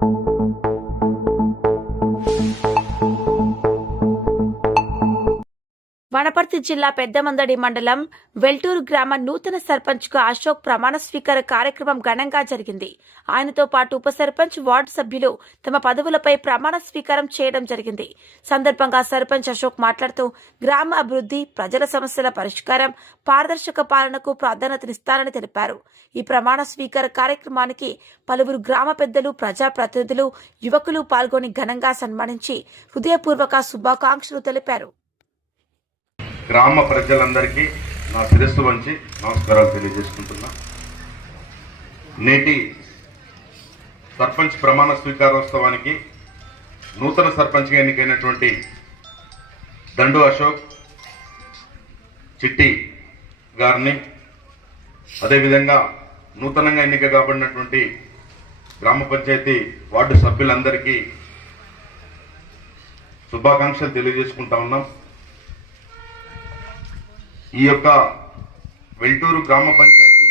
thank you Wanaparthy జిల్లా పెద్దమందడి మండలం వెల్టూరు గ్రామ నూతన సర్పంచ్కు అశోక్ ప్రమాణ స్వీకార కార్యక్రమం ఘనంగా జరిగింది. ఆయనతో పాటు ఉప సర్పంచ్ వార్డు సభ్యులు తమ పదవులపై ప్రమాణ స్వీకారం చేయడం జరిగింది. సందర్భంగా సర్పంచ్ అశోక్ మాట్లాడుతూ గ్రామ అభివృద్ధి ప్రజల సమస్యల పరిష్కారం పారదర్శక పాలనకు ప్రాధాన్యతనిస్తారని తెలిపారు. ఈ ప్రమాణ స్వీకార కార్యక్రమానికి పలువురు గ్రామ పెద్దలు ప్రజాప్రతినిధులు యువకులు పాల్గొని ఘనంగా సన్మానించి హృదయపూర్వక శుభాకాంక్షలు తెలిపారు. గ్రామ ప్రజలందరికీ నా శిరస్సు వంచి నమస్కారాలు తెలియజేసుకుంటున్నా. నేటి సర్పంచ్ ప్రమాణ స్వీకారోత్సవానికి నూతన సర్పంచ్గా ఎన్నికైనటువంటి దండు అశోక్ చిట్టి గారిని అదేవిధంగా నూతనంగా ఎన్నిక కాబడినటువంటి గ్రామ పంచాయతీ వార్డు సభ్యులందరికీ శుభాకాంక్షలు తెలియజేసుకుంటా ఉన్నాం. ఈ యొక్క వెల్టూరు గ్రామ పంచాయతీలో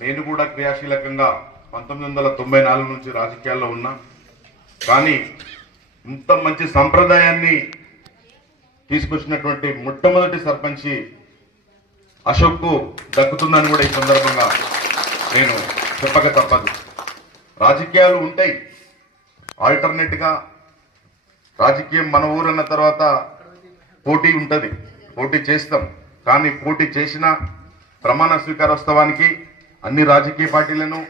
నేను కూడా క్రియాశీలకంగా పంతొమ్మిది వందల తొంభై నాలుగు నుంచి రాజకీయాల్లో ఉన్నా. కానీ ఇంత మంచి సంప్రదాయాన్ని తీసుకొచ్చినటువంటి మొట్టమొదటి సర్పంచి అశోక్కు దక్కుతుందని కూడా ఈ సందర్భంగా నేను చెప్పక తప్పదు. రాజకీయాలు ఉంటాయి. ఆల్టర్నేట్గా రాజకీయం మన ఊరన్న తర్వాత పోటీ ఉంటుంది. పోటీ చేస్తాం. కానీ పోటీ చేసిన ప్రమాణ స్వీకారోత్సవానికి అన్ని రాజకీయ పార్టీలను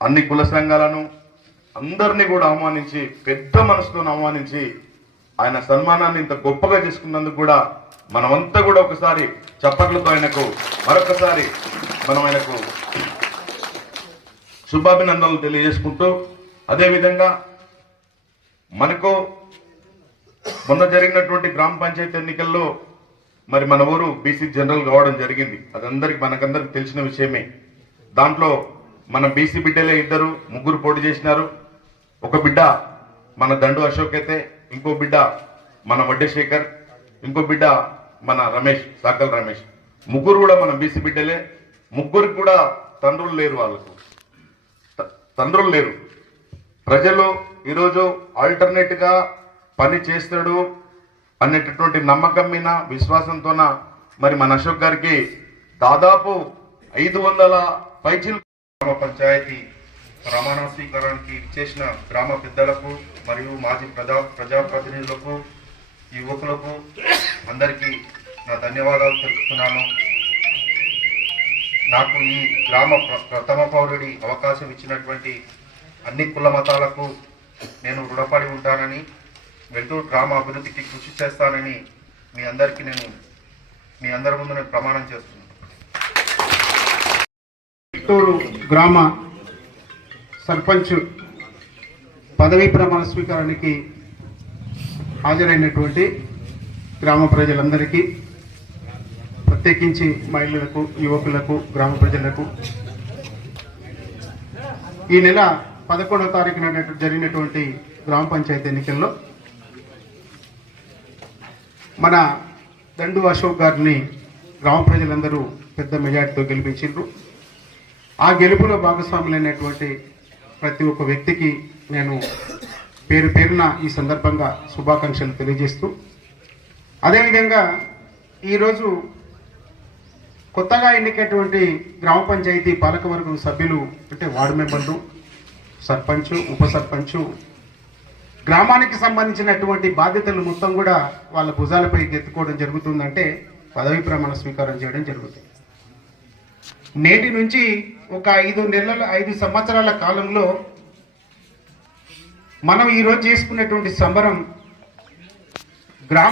అన్ని కుల సంఘాలను అందరినీ కూడా ఆహ్వానించి పెద్ద మనసుతో ఆహ్వానించి ఆయన సన్మానాన్ని ఇంత గొప్పగా చేసుకున్నందుకు కూడా మనమంతా కూడా ఒకసారి చప్పట్లతో ఆయనకు మరొకసారి మనం ఆయనకు శుభాభినందనలు తెలియజేసుకుంటూ అదేవిధంగా మనకు మొన్న జరిగినటువంటి గ్రామ పంచాయతీ ఎన్నికల్లో మరి మన ఊరు బీసీ జనరల్ కావడం జరిగింది. అది మనకందరికి తెలిసిన విషయమే. దాంట్లో మన బీసీ బిడ్డలే ఇద్దరు ముగ్గురు పోటీ చేసినారు. ఒక బిడ్డ మన దండు అశోక్ అయితే ఇంకో బిడ్డ మన వడ్డశేఖర్ ఇంకో బిడ్డ మన రమేష్ సాకల్ రమేష్. ముగ్గురు కూడా మన బీసీ బిడ్డలే. ముగ్గురికి కూడా తండ్రులు లేరు వాళ్ళకు. త- తండ్రులు లేరు. ప్రజలు ఈరోజు ఆల్టర్నేట్గా పని చేస్తాడు అనేటటువంటి నమ్మకం మీద విశ్వాసంతోన? మరి మన అశోక్ గారికి దాదాపు ఐదు వందల పైచిల్ గ్రామ పంచాయతీ ప్రమాణ స్వీకారానికి ఇచ్చేసిన గ్రామ పెద్దలకు మరియు మాజీ ప్రజా ప్రజాప్రతినిధులకు యువకులకు అందరికీ నా ధన్యవాదాలు తెలుపుతున్నాను. నాకు ఈ గ్రామ ప్ర- ప్రథమ పౌరుడి అవకాశం ఇచ్చినటువంటి అన్ని కుల మతాలకు నేను రుణపడి ఉంటానని వెల్టూరు గ్రామ అభివృద్ధికి కృషి చేస్తానని మీ అందరికీ నేను మీ అందరి ముందు నేను ప్రమాణం చేస్తున్నాను. చిత్తూరు గ్రామ సర్పంచ్ పదవీ ప్రమాణ స్వీకారానికి హాజరైనటువంటి గ్రామ ప్రజలందరికీ ప్రత్యేకించి మహిళలకు యువకులకు గ్రామ ప్రజలకు ఈ నెల పదకొండవ తారీఖున జరిగినటువంటి గ్రామ పంచాయతీ ఎన్నికల్లో మన దండు అశోక్ గారిని గ్రామ ప్రజలందరూ పెద్ద మెజార్టీతో గెలిపించారు ఆ గెలుపులో భాగస్వాములైనటువంటి ప్రతి ఒక్క వ్యక్తికి నేను పేరు పేరున ఈ సందర్భంగా శుభాకాంక్షలు తెలియజేస్తూ అదేవిధంగా ఈరోజు కొత్తగా ఎన్నికైనటువంటి గ్రామ పంచాయతీ పాలకవర్గం సభ్యులు అంటే వార్డు మెంబర్లు సర్పంచ్ ఉప సర్పంచ్ గ్రామానికి సంబంధించినటువంటి బాధ్యతలు మొత్తం కూడా వాళ్ళ భుజాలపై ఎత్తుకోవడం జరుగుతుందంటే పదవీ ప్రమాణ స్వీకారం చేయడం జరుగుతుంది. నేటి నుంచి ఒక ఐదు నెలల ఐదు సంవత్సరాల కాలంలో మనం ఈరోజు చేసుకునేటువంటి సంబరం గ్రామ